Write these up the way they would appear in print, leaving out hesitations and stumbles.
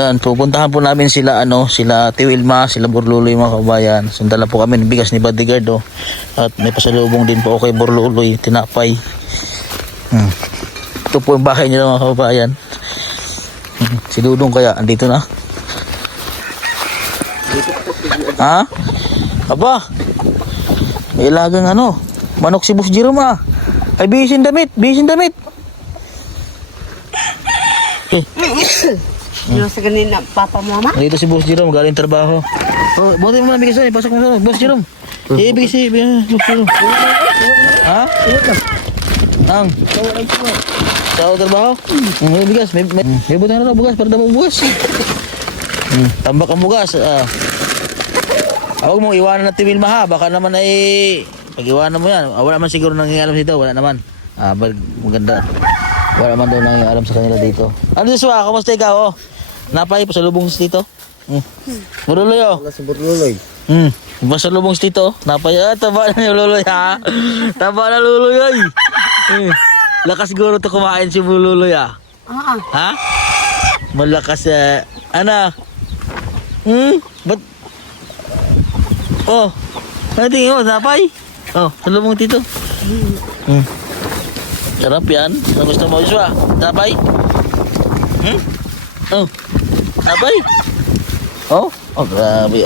Yan, pupuntahan po namin sila sila Tiwilma, sila Burluloy mga kabayan. Sandala po kami ng bigas ni Bodyguard At may pasalubong din po kay Burluloy, tinapay. Ito po yung bahay nila mga kabayan. Si Dudong kaya andito na. Ha? Aba. May ilagang manok si Boss Jerome Ay bisin damit. Nasa ganina, papa mo, mama? Dito si Boss Jerome, galing trabaho. Oh, buti mo na bigas na, pasok mo sa Boss Jerome. Ibig si Boss Jerome. Ha? Ang? Sa trabaho? May bigas, may buti na bugas, para daw bugas. Tambak ang bugas. Huwag mong iwanan na Tiwilma ha, baka naman ay pag iwanan mo yan, wala naman siguro nangyayari dito, wala naman. Maganda. Wala naman daw nangyayari sa kanila dito. Ano Joshua, kamusta ikaw? Napay, pasalubong dito. Burluloy Wala si Burluloy. Pasalubong dito. Napay, taba na yung Luloy ha. Taba na Luloy ay. Lakas siguro to kumain si Burluloy Ha? Malakas ano? Ba't? Ano tingin mo? Napay? Salubong dito. Sarap yan. Gusto mo Joshua? Napay? Napay? Grabe.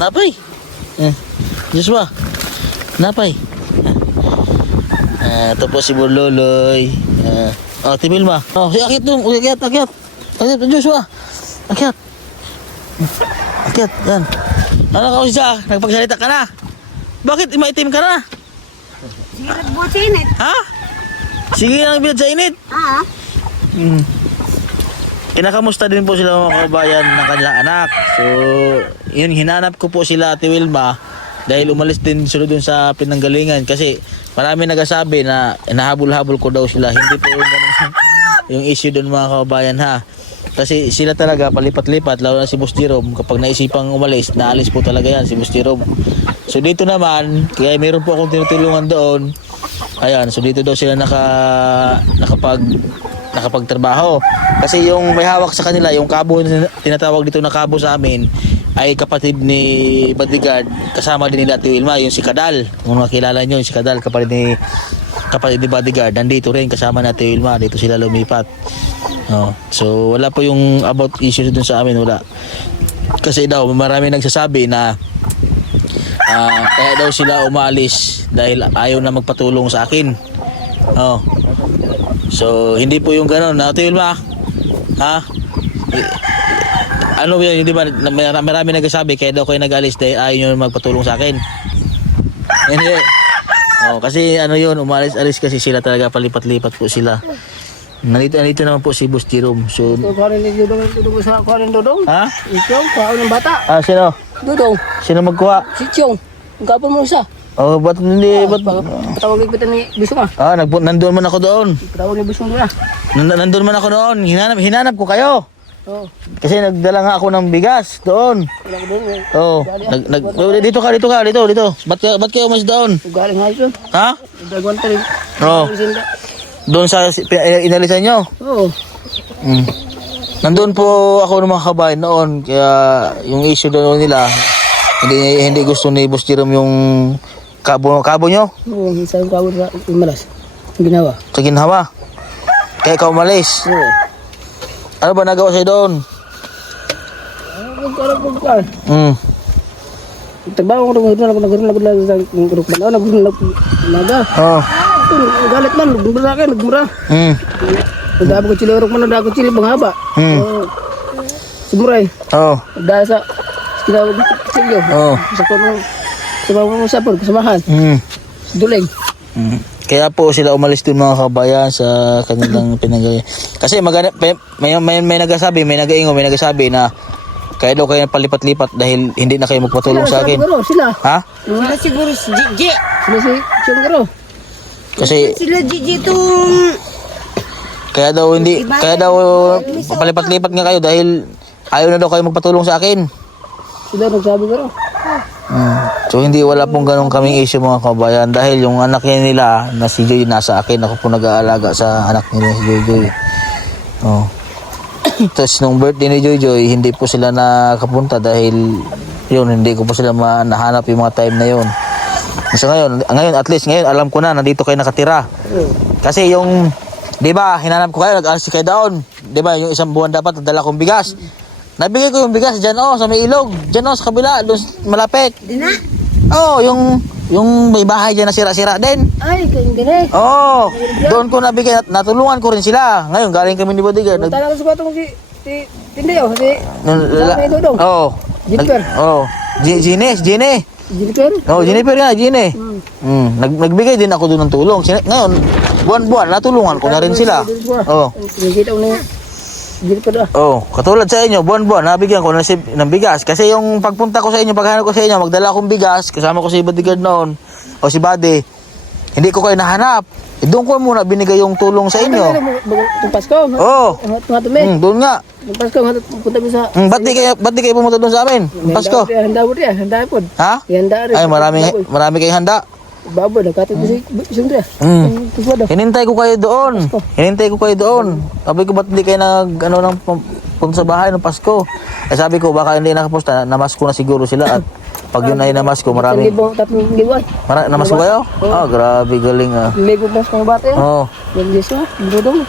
Napay. Joshua. Napay. Ito po si Burluloy. Tiwilma. Akit doon. Akyat. Joshua. Akyat. Yan. Ano ka Joshua? Nagpagsalita ka na? Bakit maitim ka na? Sige, nagbuhat sa init. Ha? Sige lang bilad sa init. Kinakamusta din po sila mga kabayan ng kanilang anak. So, yun, hinanap ko po sila Tiwilma dahil umalis din sila dun sa pinanggalingan kasi marami nagsasabi na nahabol-habol ko daw sila. Hindi po yung ganun yung issue dun mga kabayan ha. Kasi sila talaga palipat-lipat, lalo na si Boss Jerome, kapag naisipang umalis, naalis po talaga yan si Boss Jerome. So dito naman, kaya meron po akong tinutulungan doon. Ayan, so dito daw sila nakapagtrabaho. Kasi yung may hawak sa kanila, yung kabo, tinatawag dito na kabo sa amin, ay kapatid ni Bodyguard, kasama din nila Tiwilma, yung si Kadal. Kung makilala nyo, yung si Kadal, kapatid ni Bodyguard, nandito rin kasama na Tiwilma, dito sila lumipat. So wala po yung about issues dun sa amin, wala. Kasi daw, marami nagsasabi na kaya daw sila umalis dahil ayaw na magpatulong sa akin. So hindi po yung gano'n. Tiwilma, ha? Ano yun, hindi ba marami nagsasabi kaya daw kayo nag-alis dahil ayaw nyo magpatulong sa akin? Hindi. Kasi yun, umalis-alis kasi sila talaga, palipat-lipat po sila. Nandito naman po si Boss Jerome. So, Kuhanin ni Dudong sa kuhanin Dudong. ha? Ikaw, kuhanin ng bata. Sino? Dudong. Sino magkuha? Si Chong. Ang kapon mo isa. Ba't hindi? Patawag kita ni Bisong Nandun man ako doon. Patawag ni Bisong doon Nandun man ako doon. Hinanap ko kayo. Kasi nagdala nga ako ng bigas doon. Dito ka. Ba't kayo umalis doon? Galing nga ito. Ha? Dagwan tayo. Doon sa inalisan nyo? Oo. Nandun po ako ng mga kabayan noon. Kaya yung issue doon nila, hindi gusto ni Boss Jerome yung kabo nyo? Oo, isa yung kabo na umalas. Ang ginawa. Sa ginhawa. Kaya ikaw umalis. Oo. Ano ba nagawa sa'yo doon? Pagkaan. Trabaho ko nagkaroon sa grupo na naga. Galit man, nagmura sa akin, nagmura. Nagdabo ko chilorok man, nagdabo ko chili panghaba. Sumuray. Dahil sa kinawag sa iyo. Sa mga sapon, kasamahan. Duling. Kaya po sila umalis dun mga kabayan sa kanilang pinanggalingan. Kasi may nagsasabi, may nagsasabi na kaya daw kayo palipat-lipat dahil hindi na kayo magpatulong sa akin. Sila. Ha? Sila siguro si Gigi. Sila si Chongaro. Kasi Sila Gigi itong... kaya daw palipat-lipat nga kayo dahil ayaw na daw kayo magpatulong sa akin. Sila nagsabi ko. So hindi, wala pong ganong kaming issue mga kabayan dahil yung anak nila na si Joy nasa akin, ako po nag-aalaga sa anak nila si Joy. Tapos nung birthday ni Joy Joy, hindi po sila nakapunta dahil yun, hindi ko po sila nahanap yung mga time na yun. So ngayon at least ngayon alam ko na nandito kayo nakatira. Kasi yung, di ba, hinanap ko kayo, nag-alis kayo doon. Di ba, yung isang buwan dapat nadala kong bigas. Nabigay ko yung bigas dyan, sa may ilog. Dyan, sa kabila, doon malapit. Di na. Yung may bahay dyan na sira-sira din. Ay, hindi na eh. Doon ko nabigay, natulungan ko rin sila. Ngayon, galing kami ni Bodyguard. Talaga sa kwarto mo si Tindi oh, si Dudong. Jennifer. Gine. Jennifer? Jennifer nga, Gine. Nagbigay din ako doon ng tulong. Ngayon, buwan-buwan, natulungan ko na rin sila. Nakikita ko na Jennifer ah. Katulad sa inyo, buwan-buwan, nabigyan ko ng bigas. Kasi yung pagpunta ko sa inyo, paghanap ko sa inyo, magdala akong bigas, kasama ko si Bodyguard noon, o si Buddy, hindi ko kayo nahanap. Doon ko muna binigay yung tulong sa inyo. Itong Pasko? Doon nga. Itong Pasko, punta mo sa... Ba't di kayo pumunta doon sa amin? Pasko. Handa mo rin, handa po. Ha? Handa rin. Ay, marami kayong handa. Baboy, nagkatid mo si Sundra. Hinintay ko kayo doon. Sabi ko, ba't hindi kayo punta sa bahay ng Pasko? Sabi ko, baka hindi nakapusta. Namasko na siguro sila. At pag yun ay namasko, marami. 3,000 Namasko kayo? Grabe, galing Libo mas kong bata yan. Yung Diyos mo, Dudong.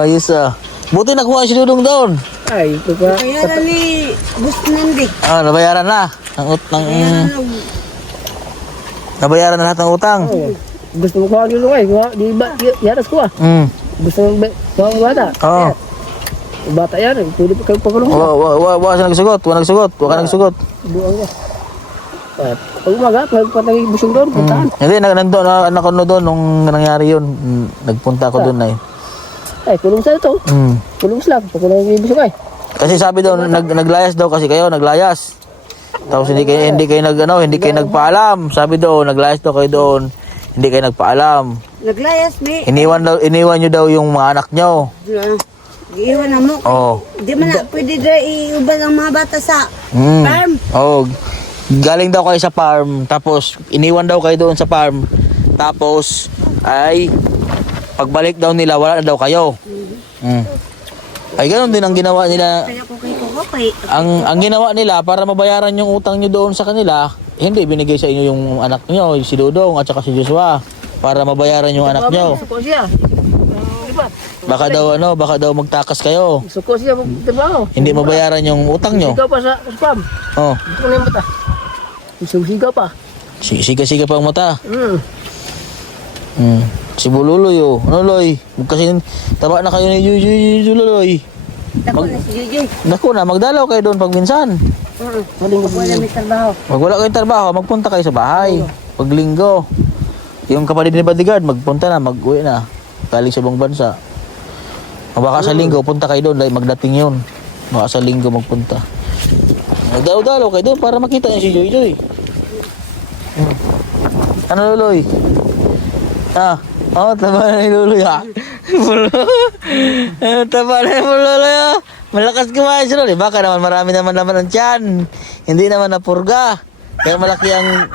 Ayos Buti nakuha si Dudong doon. Ay, ito pa. Kaya na ni Gusto Nandi. Nabayaran na. Nabayaran na lahat ng utang. Gusto mo kuha dito eh. Di ba, yaras ko ah. Gusto mo kuha ng bata. Bata yan, pwede pa kayo pakulong. Wala siya nagsugot. Wala ka nagsugot. Buang ka. At pag umaga, pagpatay busong doon, puntaan. Hindi, nakuno doon nung nangyari yun. Nagpunta ako doon Ay, kulong sa ito. Kulong sila, pakulong yung busong ay. Kasi sabi daw, naglayas daw kasi kayo, naglayas. Tapos hindi kayo nagpaalam. Sabi daw, naglayas daw kayo doon. Hindi kayo nagpaalam. Naglayas mi. Iniwan nyo daw yung mga anak nyo. Iiwan na mo. Di man na pwede dra iubad ang mga bata sa farm. Galing daw kayo sa farm. Tapos iniwan daw kayo doon sa farm. Tapos ay pagbalik daw nila, wala na daw kayo. Ay ganoon din ang ginawa nila. Kaya ko kay Ang ginawa nila para mabayaran yung utang nyo doon sa kanila, hindi binigay sa inyo yung anak nyo, si Dudong at saka si Joshua, para mabayaran yung anak nyo. Suko siya. Baka daw magtakas kayo. Suko siya magtrabaho. Hindi mabayaran yung utang nyo. Sigaw pa sa farm. Ito na yung mata. Sigaw pa. Siga-siga pa ang mata. Si Bululoy Ano Loy? Kasi taba na kayo ni Juloy. Tako na si Jujuy. Naku na, magdalaw kayo doon pag minsan. Wala may trabaho. Pag wala kayong trabaho, magpunta kayo sa bahay. Pag linggo. Yung kapatid ni Bodyguard, magpunta na, mag-uwi na. Galing sa ibang bansa. Baka sa linggo, punta kayo doon, magdating yun. Baka sa linggo magpunta. Magdalaw-dalaw kayo doon para makita niyo si Joy. Ano Luloy? Taba na ni Luloy Taba na ni Luloy Malakas kumain si Luloy. Baka naman marami naman ang tiyan. Hindi naman napurga. Kaya malaki ang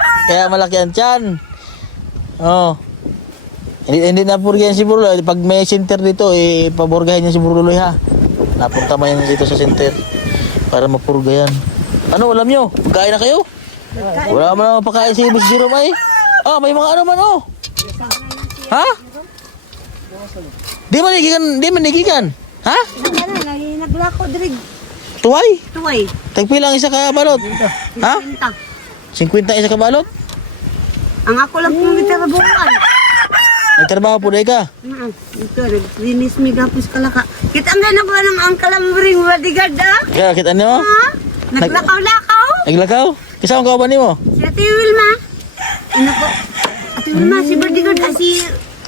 tiyan. Hindi napurga yan si Luloy. Pag may center dito, paburgahin niya si Luloy Napunta mo yan dito sa center para mapurga yan. Ano, alam nyo? Pagkain na kayo? Wala naman pagkain si Jerome may mga ano man Ha? Di manigigan. Ha? Naglako diri. Tuway? Tagpilang isa ka balot? Ha? 50 isa ka balot? Ang ako lang pong nagtrabahoan. Nagtrabaho po dahi ka? Ito, linis mi gapos kalaka. Kita ang gana ba ng ang kalambring Bodyguard Kaya, kita niyo? Naglakaw-lakaw? Naglakaw? Kisama ka ba niyo? Si Ate Wilma. Ano po? Ate Wilma, si Bodyguard, si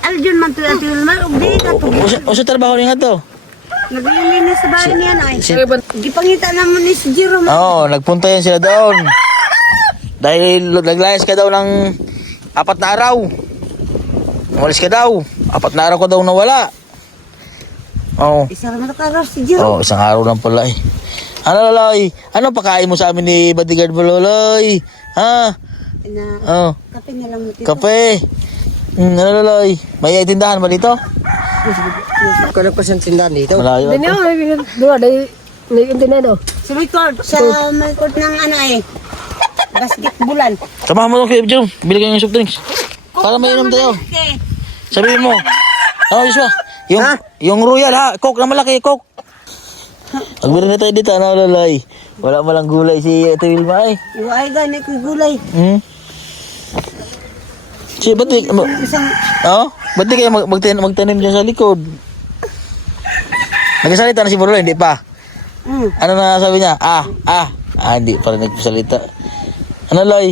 Aljon man to Ate Wilma. Ugdi ka to. Uso trabaho niya nga to? Naglilinis sa bahay niya na. Gipangita naman ni si Jerome. Nagpunta yan sila doon. Dahil naglayas ka daw ng 4 na araw. Umalis ka daw. 4 na araw ka daw nawala. Isang araw si Jerome. Isang araw lang pala Ano Loloy? Ano pakain mo sa amin ni Bodyguard mo Loloy? Ha? Kape na lang mo dito. Kape. Ano Loloy? May tindahan ba dito? Kaya pa siyang tindahan dito. Malayo. Hindi niya, doon, may internet. Sa record, sa may record ng ano eh. Basketbulan. Samahan mo kay Jom. Bili kayo ng soft drinks. Para mainom tayo. Okay. Sabihin mo. Ano, Joshua? Yung royal ha. Coke na malaki, Coke. Magbili na tayo dito. Ano, lalay? Wala malang gulay si Ate Wilma eh. Iway gani ko gulay. Si, ba't di, Isang ba't di kayo magtanim dyan sa likod? Nagsasalita na si Borolo, hindi pa. Ano na sabi niya? Hindi pa rin nagsasalita. Ano, Loy?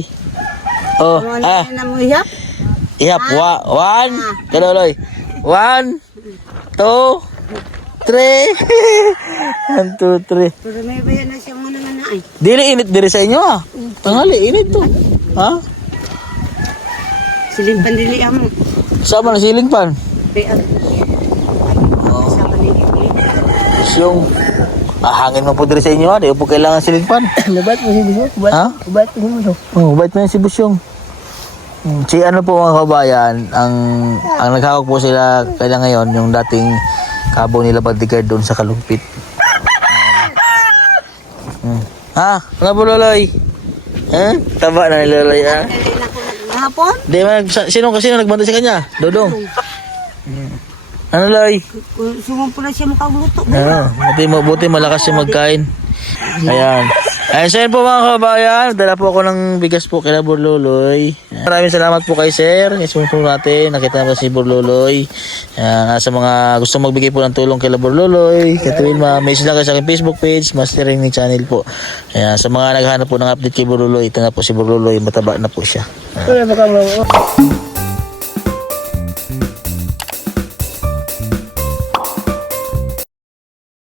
na mo ihap. Ihap, one. Kano, Loy? 1, 2, 3. 1, 2, 3. Pero may bayan na siya muna nga ay. Dili, init diri sa inyo ah. Tanghali, init to. Ha? Siling pandili amo. Sama na siling pan. Sa paligid. Yung hangin mo po diri sa inyo ha. Di po kailangan siling pan. Nabat mo si Busyong? Ha? Nabat mo si Busyong? Bait mo yan si Busyong. Si ano po mga kabayan, ang naghawak po sila kaya ngayon, yung dating kabo nila bodyguard doon sa Kalumpit. Ha? Ano po, Loloy? Taba na ni Loloy, ha? Hapon? Di man, sino nagbantay sa kanya? Dodong. Ano, Loy? Sumong pula siya makagluto. Buti malakas siya magkain. Ayan. Ayan, so yun po mga kabayan. Dala po ako ng bigas po kay Burluloy. Maraming salamat po kay Sir. Isun po natin. Nakita naman si Burluloy. Ayan, sa mga gusto magbigay po ng tulong kay Burluloy, kay Wilma, may sila kayo sa aking Facebook page, Mastering ni channel po. Ayan, sa mga naghahanap po ng update kay Burluloy, ito na po si Burluloy. Mataba na po siya. Wala ba ka